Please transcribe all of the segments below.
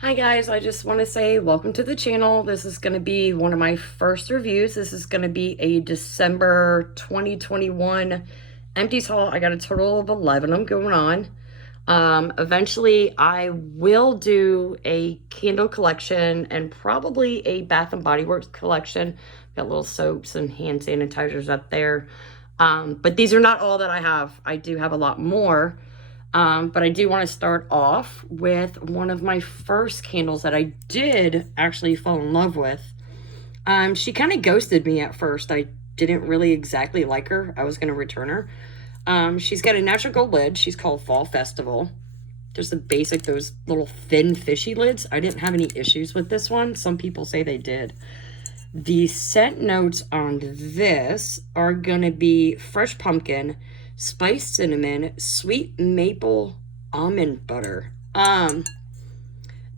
Hi guys, I just want to say welcome to the channel. This is going to be one of my first reviews. This is going to be a December 2021 Empties haul. I got a total of 11 of them going on. Eventually I will do a candle collection and probably a Bath and Body Works collection. Got little soaps and hand sanitizers up there. But these are not all that I have. I do have a lot more. But I do want to start off with one of my first candles that I did actually fall in love with. She kind of ghosted me at first. I didn't really exactly like her. I was going to return her. She's got a natural gold lid. She's called Fall Festival. Just the basic, those little thin fishy lids. I didn't have any issues with this one. Some people say they did. The scent notes on this are going to be fresh pumpkin, spiced cinnamon, sweet maple almond butter.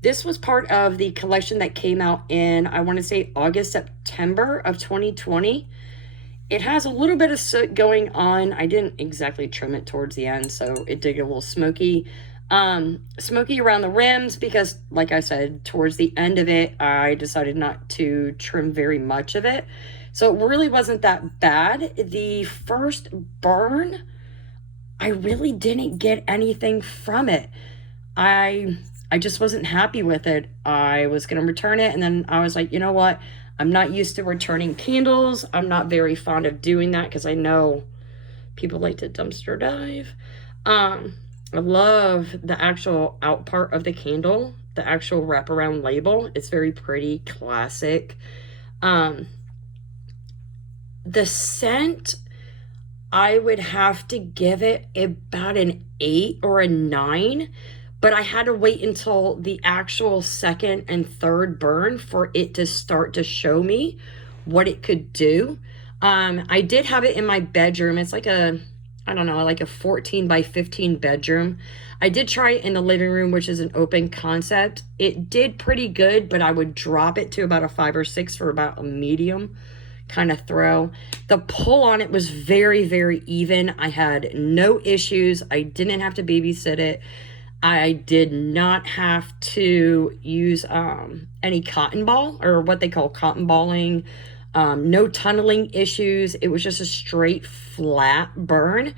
This was part of the collection that came out in, I want to say, August, September of 2020. It has a little bit of soot going on. I didn't exactly trim it towards the end, so it did get a little smoky. Smoky around the rims because, like I said, towards the end of it, I decided not to trim very much of it. So it really wasn't that bad. The first burn, I really didn't get anything from it. I just wasn't happy with it. I was going to return it, and then I was like, you know what? I'm not used to returning candles. I'm not very fond of doing that because I know people like to dumpster dive. I love the actual out part of the candle, the actual wraparound label. It's very pretty, classic. The scent, I would have to give it about an 8 or a 9, but I had to wait until the actual second and third burn for it to start to show me what it could do. I did have it in my bedroom. It's like a, I don't know, like a 14 by 15 bedroom. I did try it in the living room, which is an open concept. It did pretty good, but I would drop it to about a 5 or 6 for about a medium kind of throw. The pull on it was very, very even. I had no issues. I didn't have to babysit it. I did not have to use any cotton ball or what they call cotton balling. No tunneling issues. It was just a straight flat burn.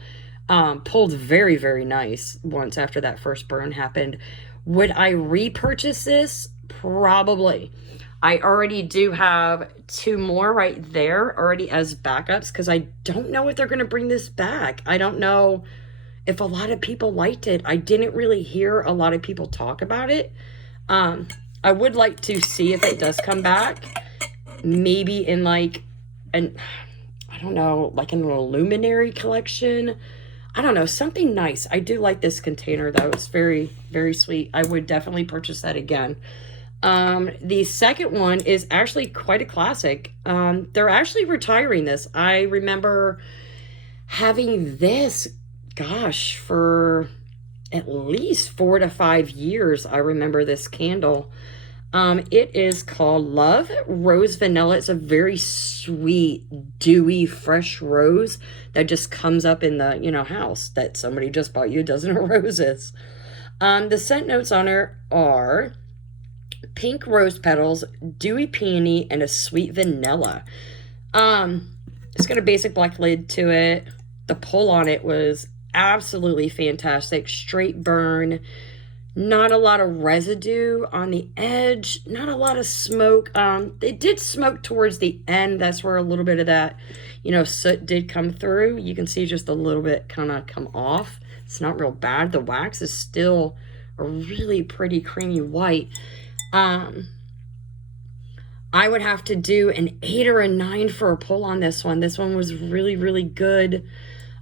Pulled very, very nice once after that first burn happened. Would I repurchase this? Probably. I already do have 2 more right there already as backups because I don't know if they're going to bring this back. I don't know if a lot of people liked it. I didn't really hear a lot of people talk about it. I would like to see if it does come back. Maybe in like an, I don't know, like an illuminary collection. I don't know, something nice. I do like this container though. It's very, very sweet. I would definitely purchase that again. The second one is actually quite a classic. They're actually retiring this. I remember having this, gosh, for at least 4 to 5 years. I remember this candle. It is called Love Rose Vanilla. It's a very sweet, dewy, fresh rose that just comes up in the, house that somebody just bought you a dozen of roses. The scent notes on her are pink rose petals, dewy peony, and a sweet vanilla. It's got a basic black lid to it. The pull on it was absolutely fantastic. Straight burn. Not a lot of residue on the edge. Not a lot of smoke. It did smoke towards the end. That's where a little bit of that, soot did come through. You can see just a little bit kind of come off. It's not real bad. The wax is still a really pretty creamy white. I would have to do an 8 or a 9 for a pull on this one. This one was really, really good.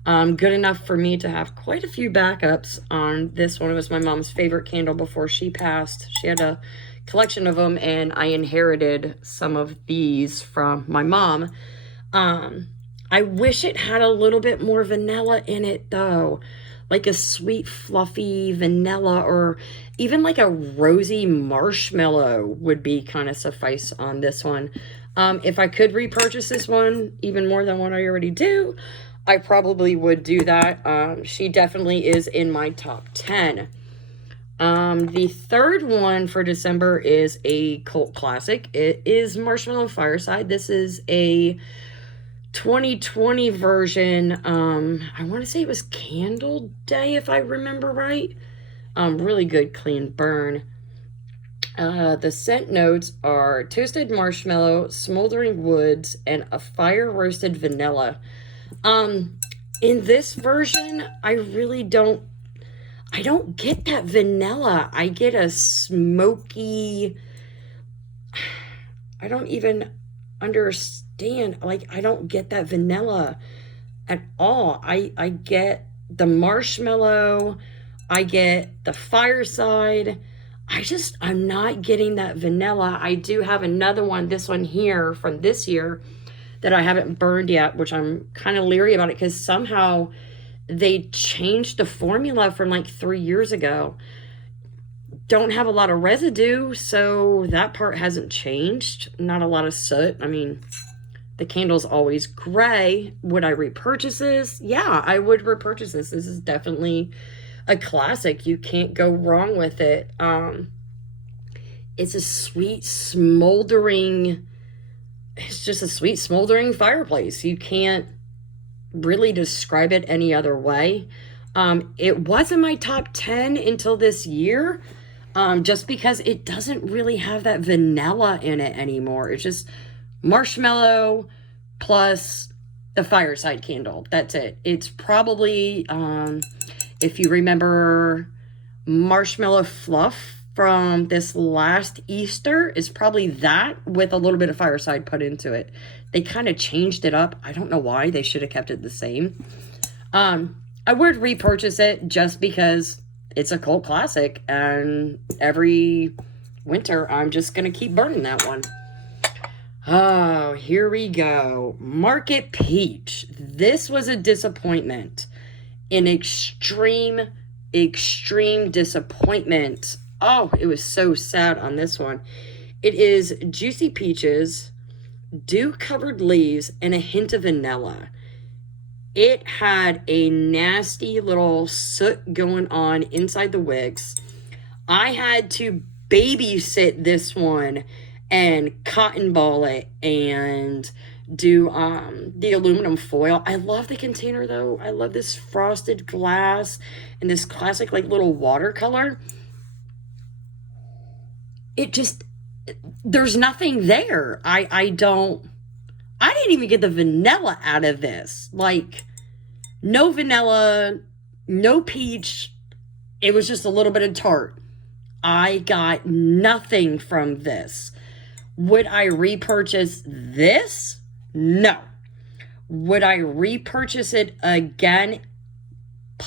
Good enough for me to have quite a few backups on this one. It was my mom's favorite candle before she passed. She had a collection of them, and I inherited some of these from my mom. I wish it had a little bit more vanilla in it, though. Like a sweet, fluffy vanilla, or even like a rosy marshmallow would be kind of suffice on this one. If I could repurchase this one, even more than what I already do, I probably would do that. She definitely is in my top 10. The third one for December is a cult classic. It is Marshmallow Fireside. This is a 2020 version. I want to say it was Candle Day, if I remember right. Really good clean burn. The scent notes are toasted marshmallow, smoldering woods, and a fire roasted vanilla. In this version, I don't get that vanilla. I get a smoky, I don't even understand. Like, I don't get that vanilla at all. I get the marshmallow, I get the fireside. I'm not getting that vanilla. I do have another one, this one here from this year, that I haven't burned yet, which I'm kind of leery about it because somehow they changed the formula from like 3 years ago. Don't have a lot of residue, so that part hasn't changed. Not a lot of soot. I mean, the candle's always gray. Would I repurchase this? Yeah, I would repurchase this. This is definitely a classic. You can't go wrong with it. It's a sweet smoldering, it's just a sweet smoldering fireplace. You can't really describe it any other way. It wasn't my top 10 until this year, just because it doesn't really have that vanilla in it anymore. It's just marshmallow plus the fireside candle. That's it. It's probably, if you remember Marshmallow Fluff from this last Easter, is probably that with a little bit of fireside put into it. They kind of changed it up. I don't know why. They should have kept it the same. I would repurchase it just because it's a cult classic, and every winter I'm just going to keep burning that one. Oh, here we go. Market Peach. This was a disappointment. An extreme disappointment. Oh, it was so sad on this one. It is juicy peaches, dew-covered leaves, and a hint of vanilla. It had a nasty little soot going on inside the wicks. I had to babysit this one and cotton ball it and do the aluminum foil. I love the container though. I love this frosted glass and this classic like little watercolor. It just, there's nothing there. I didn't even get the vanilla out of this. Like, no vanilla, no peach. It was just a little bit of tart. I got nothing from this. Would I repurchase this? No. Would I repurchase it again?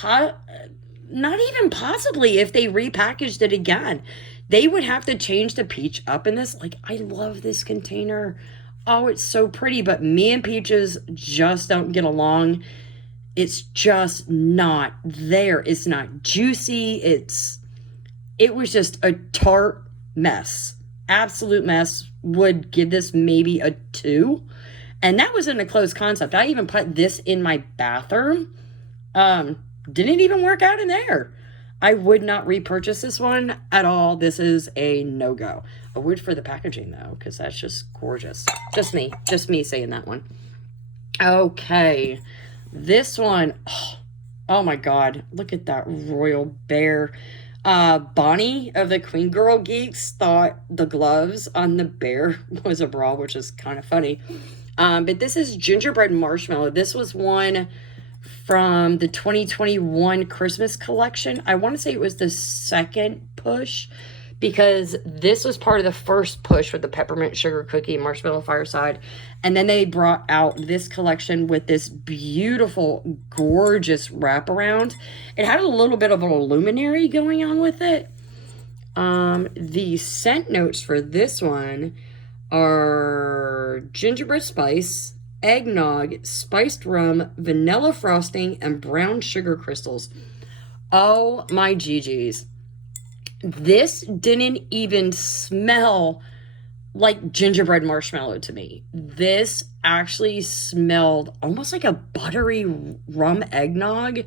Not even possibly if they repackaged it again. They would have to change the peach up in this. Like, I love this container. Oh, it's so pretty, but me and peaches just don't get along. It's just not there. It's not juicy. It was just a tart mess. Absolute mess. Would give this maybe a 2. And that was in a closed concept. I even put this in my bathroom. Didn't even work out in there. I would not repurchase this one at all. This is a no-go. I would for the packaging, though, because that's just gorgeous. Just me saying that one. Okay. This one, oh my God. Look at that royal bear. Bonnie of the Queen Girl Geeks thought the gloves on the bear was a bra, which is kind of funny. But this is Gingerbread Marshmallow. This was one from the 2021 Christmas collection. I want to say it was the second push, because this was part of the first push with the peppermint sugar cookie and marshmallow fireside. And then they brought out this collection with this beautiful, gorgeous wraparound. It had a little bit of a luminary going on with it. The scent notes for this one are gingerbread spice, eggnog, spiced rum, vanilla frosting, and brown sugar crystals. Oh my GGs. This didn't even smell like gingerbread marshmallow to me. This actually smelled almost like a buttery rum eggnog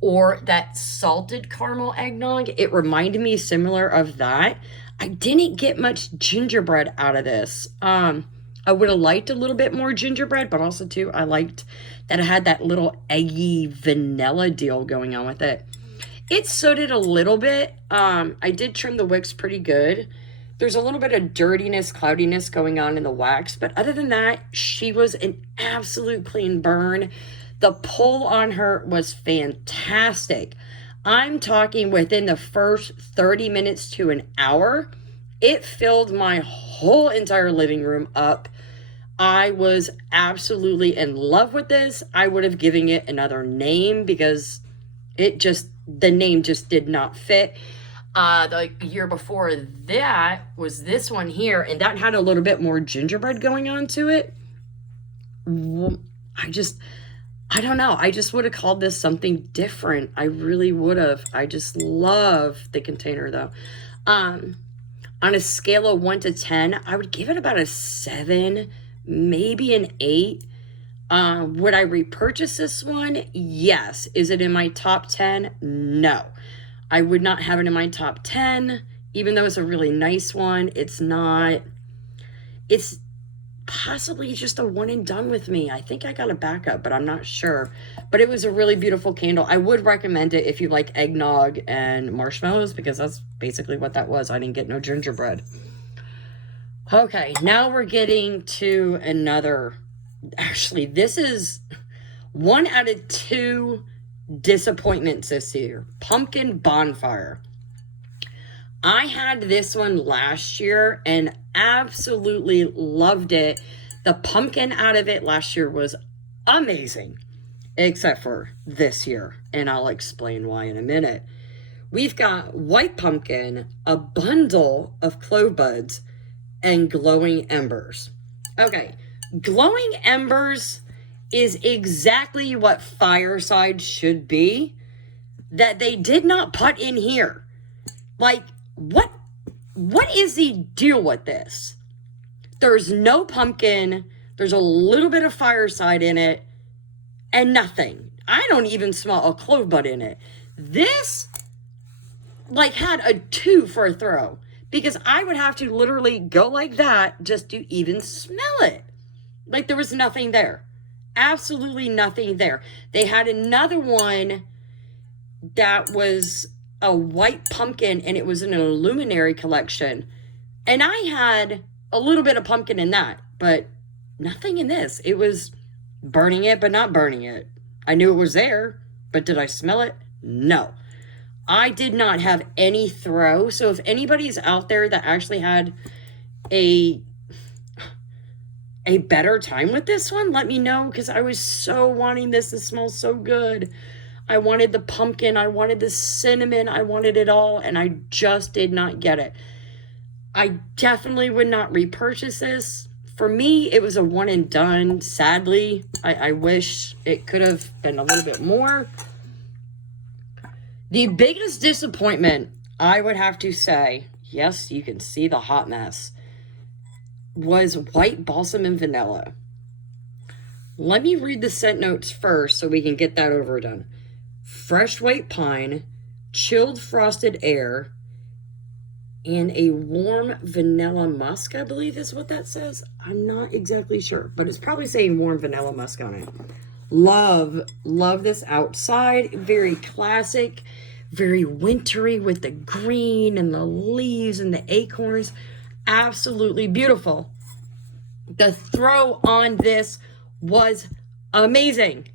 or that salted caramel eggnog. It reminded me similar of that. I didn't get much gingerbread out of this. I would have liked a little bit more gingerbread, but also too, I liked that it had that little eggy vanilla deal going on with it. It sooted a little bit. I did trim the wicks pretty good. There's a little bit of dirtiness, cloudiness going on in the wax, but other than that, she was an absolute clean burn. The pull on her was fantastic. I'm talking within the first 30 minutes to an hour, it filled my whole entire living room up. I was absolutely in love with this. I would have given it another name because the name just did not fit. The year before that was this one here, and that had a little bit more gingerbread going on to it. I don't know. I just would have called this something different. I really would have. I just love the container though. On a scale of 1 to 10, I would give it about a 7, maybe an 8. Would I repurchase this one? Yes. Is it in my top 10? No. I would not have it in my top 10, even though it's a really nice one. It's not. It's possibly just a one and done with me. I think I got a backup, but I'm not sure. But it was a really beautiful candle. I would recommend it if you like eggnog and marshmallows, because that's basically what that was. I didn't get no gingerbread. Okay, now we're getting to another. Actually, this is 1 out of 2 disappointments this year. Pumpkin Bonfire. I had this one last year and absolutely loved it. The pumpkin out of it last year was amazing, except for this year, and I'll explain why in a minute. We've got white pumpkin, a bundle of clove buds, and glowing embers. Okay, glowing embers is exactly what Fireside should be, that they did not put in here. Like, what is the deal with this? There's no pumpkin, there's a little bit of Fireside in it, and nothing. I don't even smell a clove bud in it. This, like, had a 2 for a throw, because I would have to literally go like that just to even smell it. Like, there was nothing there. Absolutely nothing there. They had another one that was a white pumpkin, and it was in an Illuminary collection. And I had a little bit of pumpkin in that, but nothing in this. It was burning it, but not burning it. I knew it was there, but did I smell it? No. I did not have any throw. So if anybody's out there that actually had a better time with this one, let me know, because I was so wanting this to smell so good. I wanted the pumpkin, I wanted the cinnamon, I wanted it all, and I just did not get it. I definitely would not repurchase this. For me, it was a one and done, sadly. I wish it could have been a little bit more. The biggest disappointment, I would have to say, yes, you can see the hot mess, was white balsam and vanilla. Let me read the scent notes first so we can get that overdone. Fresh white pine, chilled frosted air, and a warm vanilla musk, I believe is what that says. I'm not exactly sure, but it's probably saying warm vanilla musk on it. Love this outside. Very classic, very wintry with the green and the leaves and the acorns. Absolutely beautiful. The throw on this was amazing.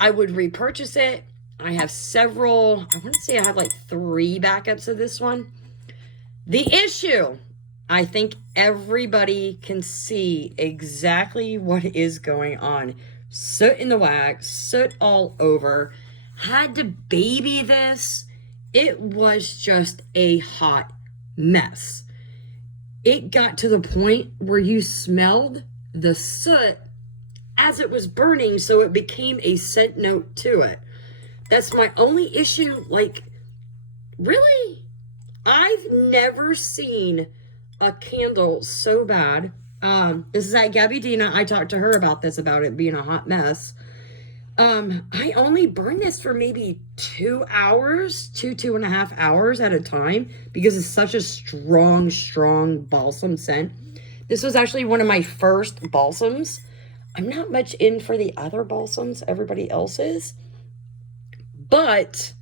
I would repurchase it. I have several, I want to say I have like 3 backups of this one. The issue, I think everybody can see exactly what is going on. Soot in the wax, soot all over. Had to baby this. It was just a hot mess. It got to the point where you smelled the soot as it was burning, so it became a scent note to it. That's my only issue. Like, really? I've never seen a candle so bad. This is at GABBADINA. I talked to her about this, about it being a hot mess. I only burn this for maybe 2 hours, 2.5 hours at a time because it's such a strong balsam scent. This was actually one of my first balsams. I'm not much in for the other balsams everybody else is, but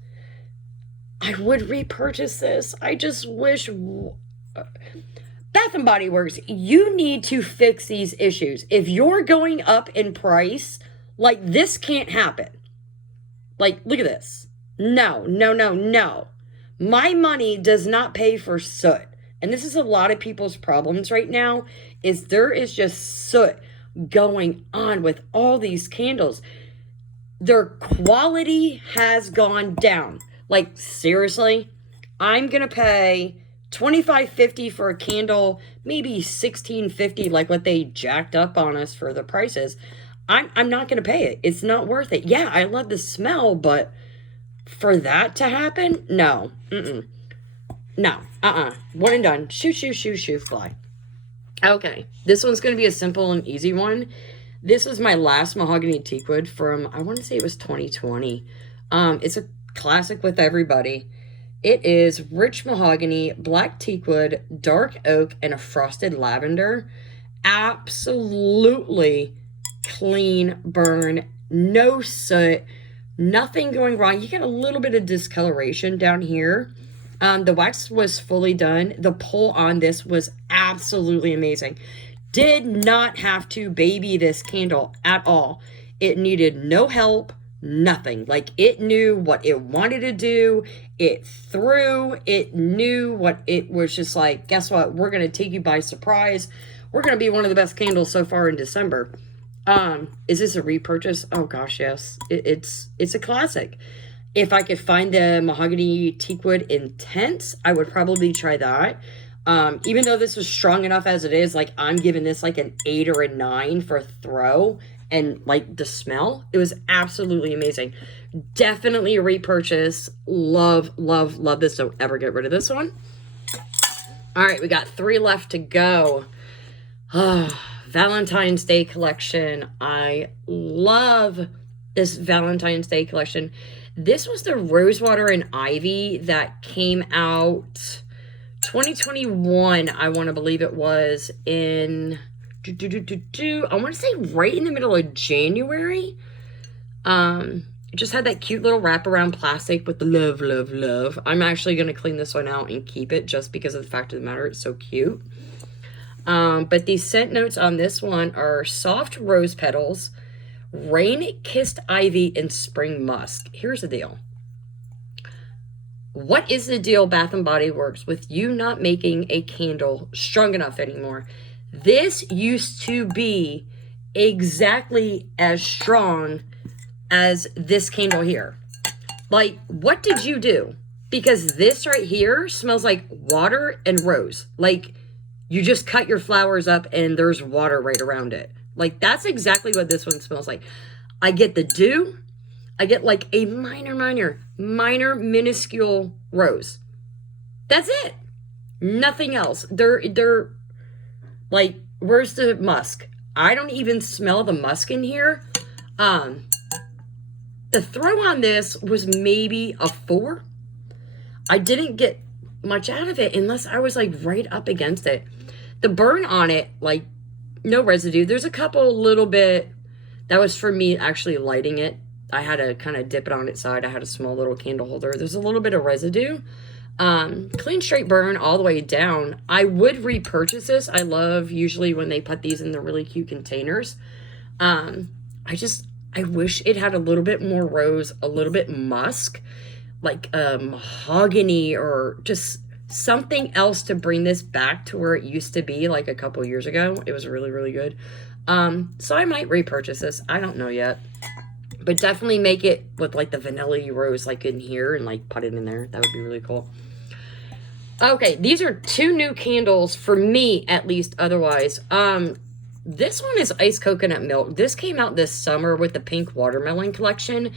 I would repurchase this. I just wish Bath and Body Works, you need to fix these issues. If you're going up in price, like, this can't happen. Like, look at this. No. My money does not pay for soot. And this is a lot of people's problems right now, is there is just soot going on with all these candles. Their quality has gone down. Like, seriously, I'm going to pay $25.50 for a candle, maybe $16.50, like what they jacked up on us for the prices. I'm not going to pay it. It's not worth it. Yeah, I love the smell, but for that to happen, no. No. One and done. Shoo, fly. Okay, this one's going to be a simple and easy one. This was my last Mahogany Teakwood from, I want to say it was 2020. It's a classic with everybody. It is rich mahogany, black teakwood, dark oak, and a frosted lavender. Absolutely clean burn, no soot, nothing going wrong. You get a little bit of discoloration down here. The wax was fully done. The pull on this was absolutely amazing. Did not have to baby this candle at all. It needed no help, nothing. Like, it knew what it wanted to do. It threw. It knew what it was. Just like, guess what? We're going to take you by surprise. We're going to be one of the best candles so far in December. Is this a repurchase? Oh gosh, yes. It's a classic. If I could find the Mahogany Teakwood Intense, I would probably try that. Even though this was strong enough as it is, like, I'm giving this like an 8 or a 9 for throw. And like the smell, it was absolutely amazing. Definitely a repurchase. Love this. Don't ever get rid of this one. All right, we got 3 left to go. Valentine's Day collection. I love this Valentine's Day collection. This was the Rosewater and Ivy that came out 2021. I want to believe it was in I want to say right in the middle of January. It just had that cute little wraparound plastic with the love. I'm actually going to clean this one out and keep it just because of the fact of the matter, it's so cute. But the scent notes on this one are soft rose petals, rain-kissed ivy, and spring musk. Here's the deal. What is the deal, Bath & Body Works, with you not making a candle strong enough anymore? This used to be exactly as strong as this candle here. Like, what did you do? Because this right here smells like water and rose. Like, you just cut your flowers up and there's water right around it. Like, that's exactly what this one smells like. I get the dew. I get like a minor, minuscule rose. That's it. Nothing else. They're like, where's the musk? I don't even smell the musk in here. The throw on this was maybe a 4. I didn't get much out of it unless I was like right up against it. The burn on it, like, no residue. There's a couple little bit, that was for me actually lighting it. I had to kind of dip it on its side. I had a small little candle holder. There's a little bit of residue. Clean straight burn all the way down. I would repurchase this. I love usually when they put these in the really cute containers. I wish it had a little bit more rose, a little bit musk, like mahogany, or just something else to bring this back to where it used to be like a couple years ago. It was really good. So I might repurchase this. I don't know yet. But definitely make it with like the vanilla rose like in here and like put it in there. That would be really cool. Okay, these are 2 new candles for me, at least otherwise. This one is iced coconut milk. This came out this summer with the pink watermelon collection.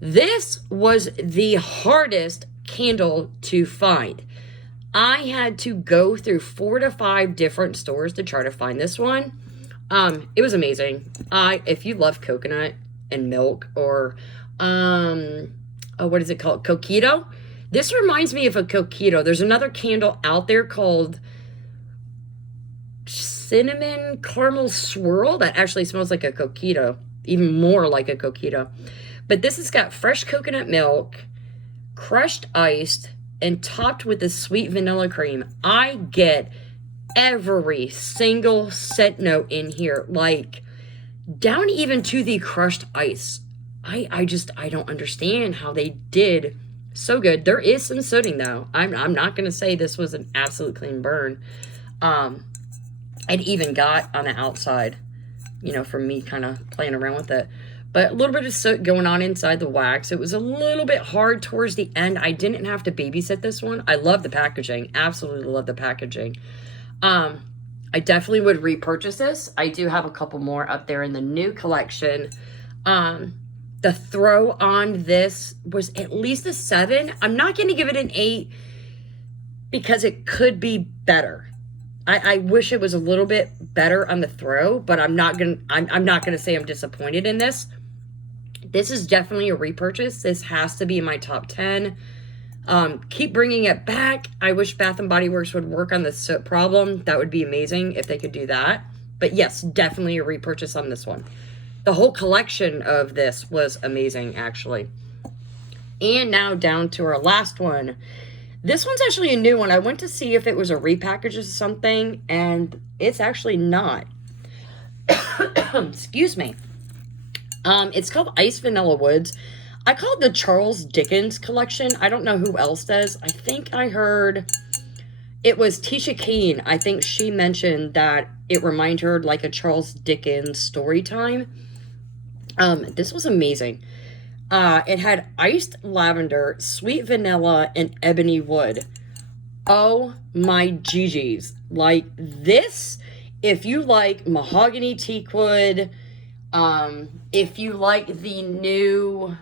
This was the hardest candle to find. I had to go through 4 to 5 different stores to try to find this one. It was amazing. If you love coconut, and milk, or what is it called? Coquito. This reminds me of a coquito. There's another candle out there called cinnamon caramel swirl that actually smells like a coquito, even more like a coquito. But this has got fresh coconut milk, crushed iced, and topped with the sweet vanilla cream. I get every single scent note in here, like down even to the crushed ice. I don't understand how they did so good. There is some sooting though. I'm not gonna say this was an absolute clean burn. It even got on the outside, you know, from me kind of playing around with it. But a little bit of soot going on inside the wax. It was a little bit hard towards the end. I didn't have to babysit this one. I love the packaging. Absolutely love the packaging. I definitely would repurchase this. I do have a couple more up there in the new collection. The throw on this was at least a 7. I'm not going to give it an 8 because it could be better. I wish it was a little bit better on the throw, but I'm not gonna say I'm disappointed in this. This is definitely a repurchase. This has to be in my top 10. Keep bringing it back. I wish Bath and Body Works would work on the soot problem. That would be amazing if they could do that. But yes, definitely a repurchase on this one. The whole collection of this was amazing, actually. And now down to our last one. This one's actually a new one. I went to see if it was a repackage or something, and it's actually not. Excuse me. It's called Ice Vanilla Woods. I call it the Charles Dickens collection. I don't know who else does. I think I heard it was Teesha Keen. I think she mentioned that it reminded her like a Charles Dickens story time. This was amazing. It had iced lavender, sweet vanilla, and ebony wood. Oh my GGs. Like this, if you like Mahogany Teakwood, if you like the new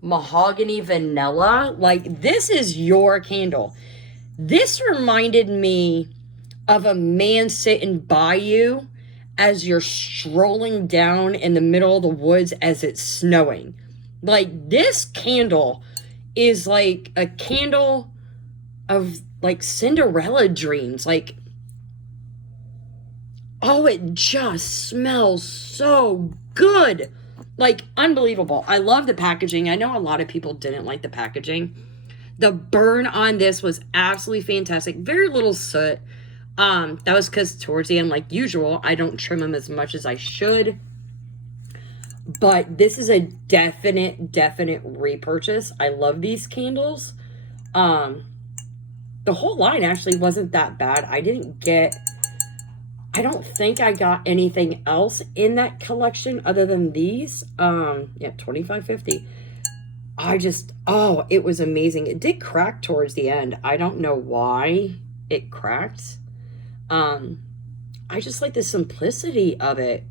Mahogany Vanilla, like this is your candle. This reminded me of a man sitting by you as you're strolling down in the middle of the woods as it's snowing. Like, this candle is like a candle of like Cinderella dreams. Like, oh, it just smells so good. Like, unbelievable. I love the packaging. I know a lot of people didn't like the packaging. The burn on this was absolutely fantastic. Very little soot. That was because towards the end, like usual, I don't trim them as much as I should. But this is a definite repurchase. I love these candles. The whole line actually wasn't that bad. I don't think I got anything else in that collection other than these. Yeah, $25.50. It was amazing. It did crack towards the end. I don't know why it cracked. I just like the simplicity of it.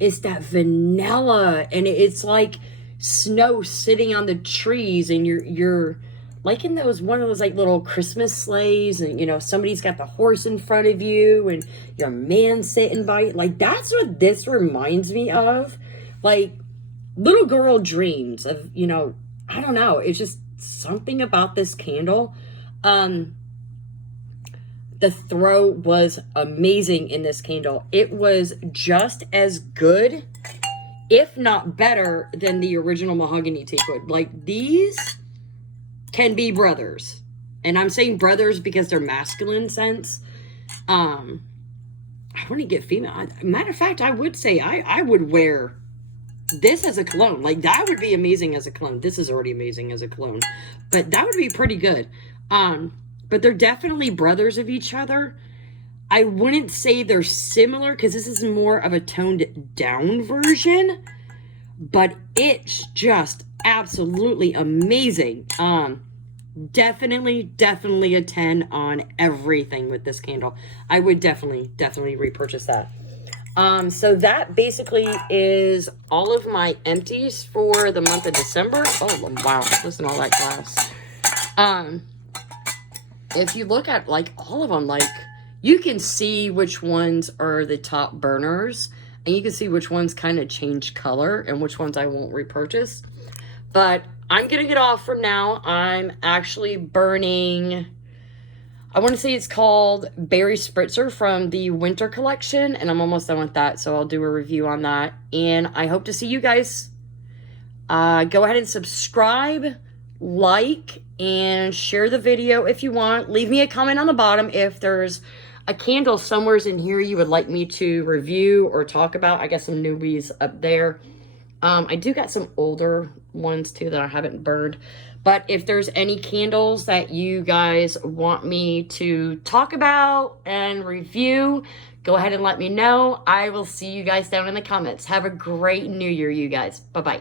It's that vanilla, and it's like snow sitting on the trees, and you're like in one of those like little Christmas sleighs, and you know somebody's got the horse in front of you, and your man sitting by you. Like that's what this reminds me of, like little girl dreams of, you know, I don't know. It's just something about this candle. The throw was amazing in this candle. It was just as good, if not better, than the original Mahogany Teakwood. Like, these can be brothers. And I'm saying brothers because they're masculine sense. I want to get female. Matter of fact, I would say I would wear this as a cologne. Like, that would be amazing as a cologne. This is already amazing as a cologne. But that would be pretty good. But they're definitely brothers of each other. I wouldn't say they're similar because this is more of a toned down version. But it's just absolutely amazing. Definitely a 10 on everything with this candle. I would definitely repurchase that. So that basically is all of my empties for the month of December. Oh, wow. Listen to all that glass. If you look at like all of them, like you can see which ones are the top burners And you can see which ones kind of change color and which ones I won't repurchase. But I'm going to get off for now. I'm actually burning, I want to say it's called Berry Spritzer from the winter collection. And I'm almost done with that. So I'll do a review on that. And I hope to see you guys. Go ahead and subscribe, like, and share the video if you want. Leave me a comment on the bottom if there's a candle somewhere in here you would like me to review or talk about. I got some newbies up there. I do got some older ones too that I haven't burned. But if there's any candles that you guys want me to talk about and review, go ahead and let me know. I will see you guys down in the comments. Have a great new year, you guys. Bye-bye.